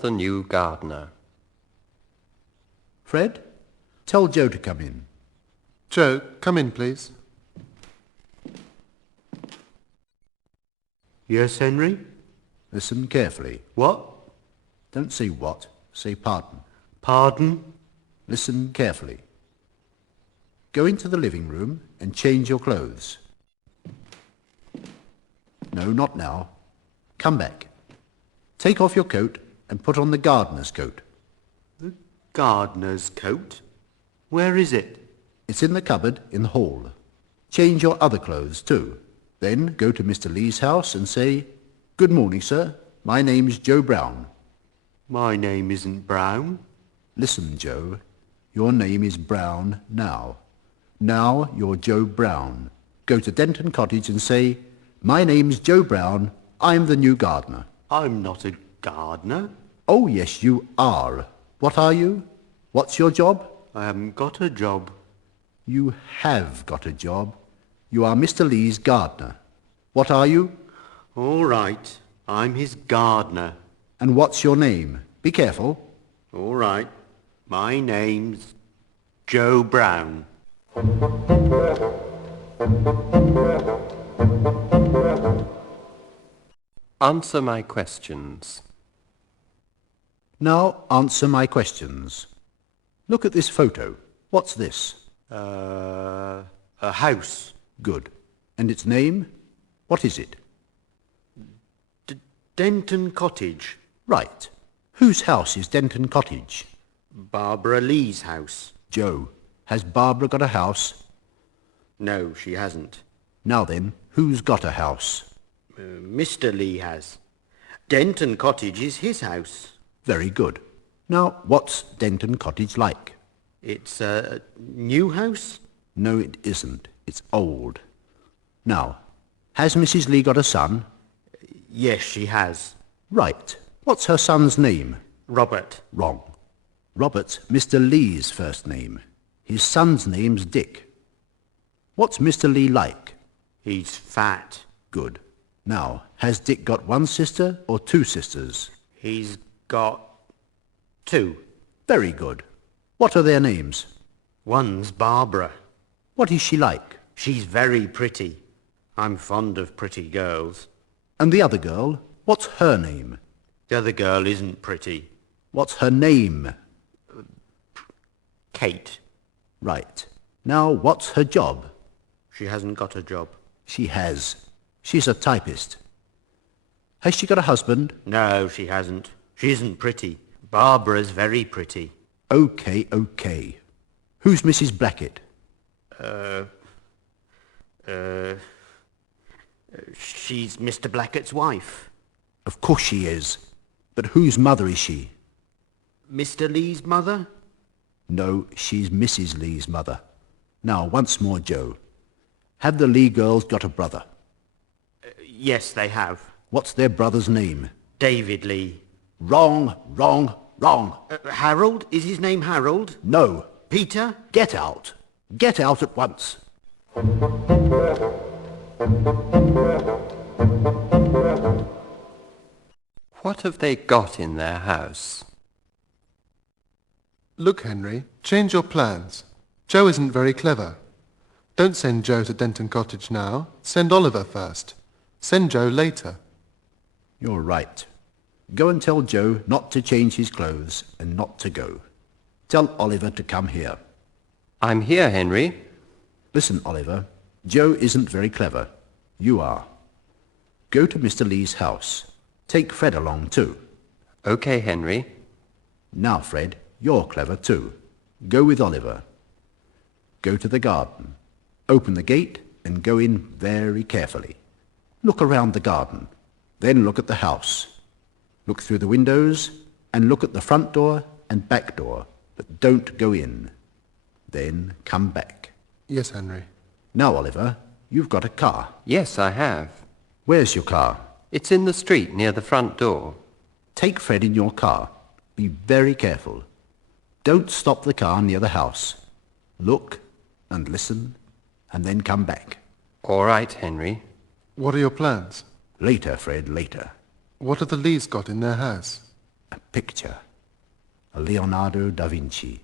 the new gardener. Fred, tell Joe to come in. Joe, come in, please. Yes, Henry? Listen carefully. What? Don't say what, say pardon. Pardon? Listen carefully. Go into the living room and change your clothes. No, not now. Come back. Take off your coat and put on the gardener's coat. The gardener's coat? Where is it? It's in the cupboard in the hall. Change your other clothes too. Then go to Mr. Lee's house and say, "Good morning, sir. My name's Joe Brown." My name isn't Brown. Listen, Joe. Your name is Brown now. Now you're Joe Brown. Go to Denton Cottage and say, "My name's Joe Brown. I'm the new gardener." I'm not a gardener. Oh, yes, you are. What are you? What's your job? I haven't got a job. You have got a job. You are Mr. Lee's gardener. What are you? All right, I'm his gardener. And what's your name? Be careful. All right, my name's Joe Brown. Answer my questions. Now answer my questions. Look at this photo. What's this? A house. Good. And its name? What is it? Denton Cottage. Right. Whose house is Denton Cottage? Barbara Lee's house. Joe, has Barbara got a house? No, she hasn't. Now then, who's got a house? Mr. Lee has. Denton Cottage is his house. Very good. Now, what's Denton Cottage like? It's a new house? No, it isn't. It's old. Now, has Mrs. Lee got a son? Yes, she has. Right. What's her son's name? Robert. Wrong. Robert's Mr. Lee's first name. His son's name's Dick. What's Mr. Lee like? He's fat. Good. Now, has Dick got one sister or two sisters? He's got two. Very good. What are their names? One's Barbara. What is she like? She's very pretty. I'm fond of pretty girls. And the other girl, what's her name? The other girl isn't pretty. What's her name? Kate. Right. Now, what's her job? She hasn't got a job. She has. She's a typist. Has she got a husband? No, she hasn't. She isn't pretty. Barbara's very pretty. Okay, okay. Who's Mrs. Blackett? She's Mr. Blackett's wife. Of course she is. But whose mother is she? Mr. Lee's mother? No, she's Mrs. Lee's mother. Now, once more, Joe. Have the Lee girls got a brother? Yes, they have. What's their brother's name? David Lee. Wrong, wrong, wrong. Harold? Is his name Harold? No. Peter? Get out. Get out at once. What have they got in their house? Look, Henry, change your plans. Joe isn't very clever. Don't send Joe to Denton Cottage now. Send Oliver first. Send Joe later. You're right. Go and tell Joe not to change his clothes and not to go. Tell Oliver to come here. I'm here, Henry. Listen, Oliver. Joe isn't very clever. You are. Go to Mr. Lee's house. Take Fred along too. Okay, Henry. Now, Fred, you're clever too. Go with Oliver. Go to the garden. Open the gate and go in very carefully. Look around the garden. Then look at the house. Look through the windows and look at the front door and back door, but don't go in. Then come back. Yes, Henry. Now, Oliver, you've got a car. Yes, I have. Where's your car? It's in the street near the front door. Take Fred in your car. Be very careful. Don't stop the car near the house. Look and listen and then come back. All right, Henry. What are your plans? Later, Fred, later. What have the Lees got in their house? picture. A Leonardo da Vinci.